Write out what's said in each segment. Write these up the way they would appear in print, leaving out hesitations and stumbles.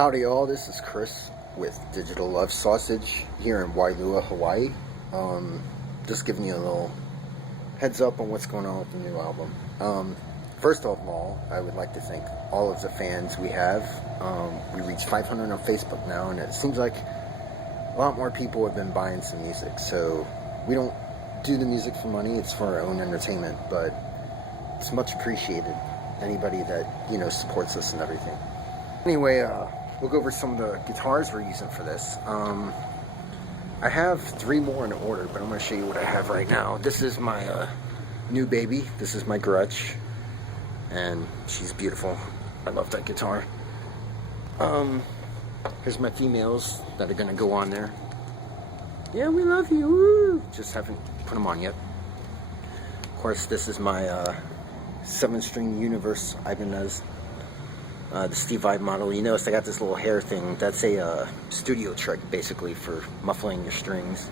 Howdy all, this is Chris with Digital Love Sausage here in Wailua, Hawaii. Just giving you a little heads up on what's going on with the new album. First of all, I would like to thank all of the fans we have. We reached 500 on Facebook now, and it seems like a lot more people have been buying some music. So we don't do the music for money, it's for our own entertainment, but it's much appreciated. Anybody that, supports us and everything. Anyway, we'll go over some of the guitars we're using for this. I have 3 more in order, but I'm going to show you what I have right now. This is my new baby. This is my Gretsch, and she's beautiful. I love that guitar. Here's my females that are going to go on there. Yeah, we love you. Woo! Just haven't put them on yet. Of course, this is my 7-string Universe Ibanez. The Steve Vai model. You notice I got this little hair thing. That's a studio trick, basically, for muffling your strings.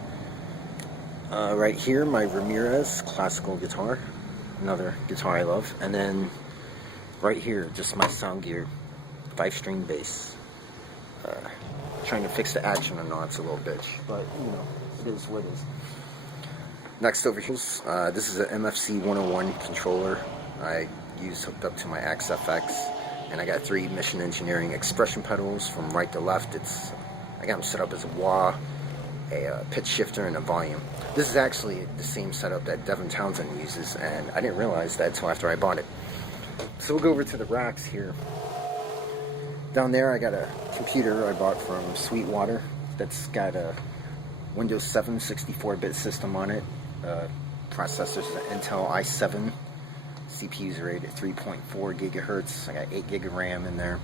Right here, my Ramirez classical guitar. Another guitar I love. And then, right here, just my Sound Gear 5-string bass. Trying to fix the action or not, it's a little bitch. But, it is what it is. Next over here, this is an MFC 101 controller I use hooked up to my Axe FX. And I got 3 Mission Engineering expression pedals from right to left. I got them set up as a wah, a pitch shifter, and a volume. This is actually the same setup that Devin Townsend uses, and I didn't realize that until after I bought it. So we'll go over to the racks here. Down there I got a computer I bought from Sweetwater that's got a Windows 7 64-bit system on it. Processor's an Intel i7. CPU's rated at 3.4 gigahertz. I got 8 gig of RAM in there.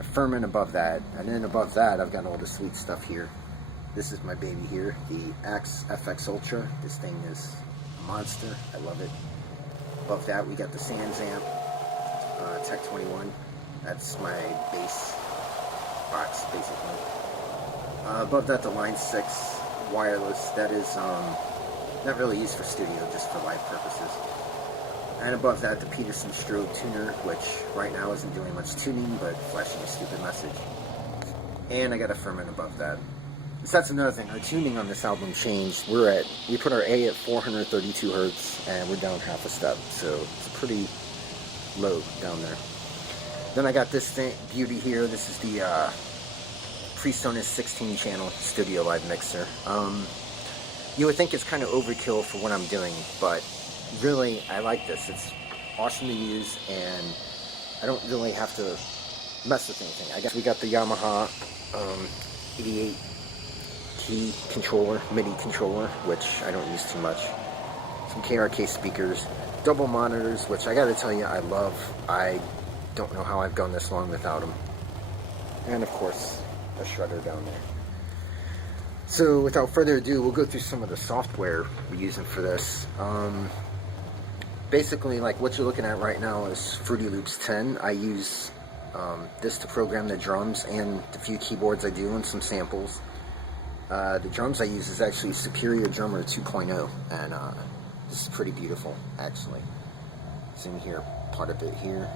A firmament above that, and then above that I've got all the sweet stuff here. This is my baby here, the Axe FX Ultra. This thing is a monster. I love it. Above that we got the Sans Amp Tech 21. That's my bass box, basically. Above that, the Line 6 wireless. That is not really used for studio, just for live purposes. And above that, the Peterson Strobe tuner, which right now isn't doing much tuning, but flashing a stupid message. And I got a firmament above that. So that's another thing. Our tuning on this album changed. We put our A at 432 hertz, and we're down half a step. So it's pretty low down there. Then I got this beauty here. This is the PreSonus 16-channel Studio Live mixer. You would think it's kind of overkill for what I'm doing, but really, I like this. It's awesome to use, and I don't really have to mess with anything. I guess we got the Yamaha 88 key controller, MIDI controller, which I don't use too much. Some KRK speakers, double monitors, which I gotta tell you, I love. I don't know how I've gone this long without them. And of course, a shredder down there. So without further ado, we'll go through some of the software we're using for this. Basically, like what you're looking at right now is Fruity Loops 10. I use this to program the drums and the few keyboards I do and some samples. The drums I use is actually Superior Drummer 2.0, and this is pretty beautiful, actually. It's in here, part of it here.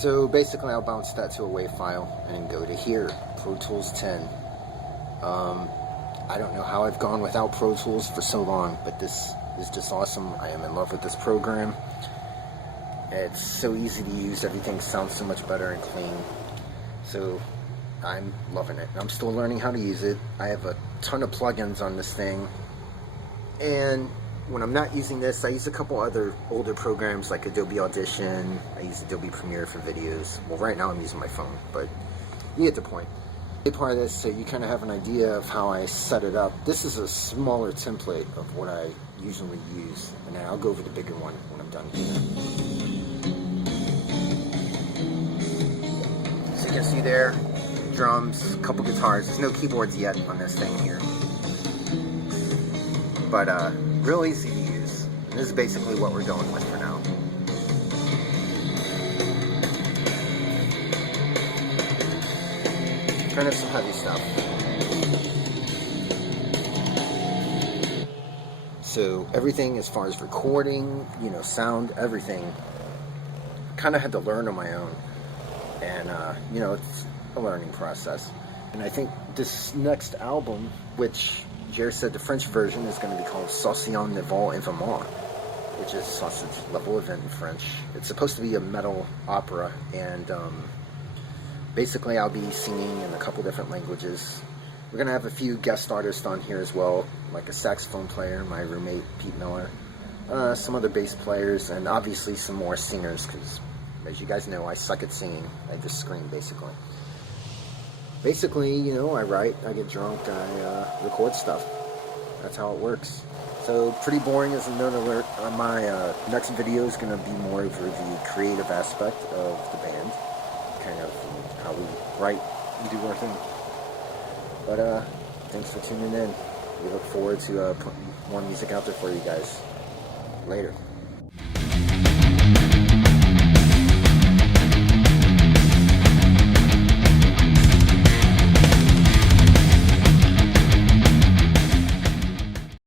So basically, I'll bounce that to a WAV file and go to here, Pro Tools 10. I don't know how I've gone without Pro Tools for so long, but this is just awesome. I am in love with this program. It's so easy to use. Everything sounds so much better and clean. So I'm loving it. I'm still learning how to use it. I have a ton of plugins on this thing. And when I'm not using this, I use a couple other older programs like Adobe Audition. I use Adobe Premiere for videos. Well, right now I'm using my phone, but you get the point. A part of this, so you kind of have an idea of how I set it up. This is a smaller template of what I usually use, and then I'll go over the bigger one when I'm done here. So you can see there, drums, a couple guitars. There's no keyboards yet on this thing here, but real easy to use. And this is basically what we're going with for now. Kind of some heavy stuff. So everything as far as recording, you know, sound, everything, kind of had to learn on my own. And, you know, it's a learning process. And I think this next album, which Jerry said the French version is going to be called Saucillon Niveau Infiniment, which is sausage level event in French. It's supposed to be a metal opera, and basically I'll be singing in a couple different languages. We're going to have a few guest artists on here as well, like a saxophone player, my roommate Pete Miller, some other bass players, and obviously some more singers, because as you guys know, I suck at singing. I just scream, basically. Basically, you know, I write, I get drunk, I record stuff. That's how it works. So, pretty boring as a note alert. My next video is going to be more over the creative aspect of the band. Kind of how we write and do our thing. But, thanks for tuning in. We look forward to putting more music out there for you guys. Later.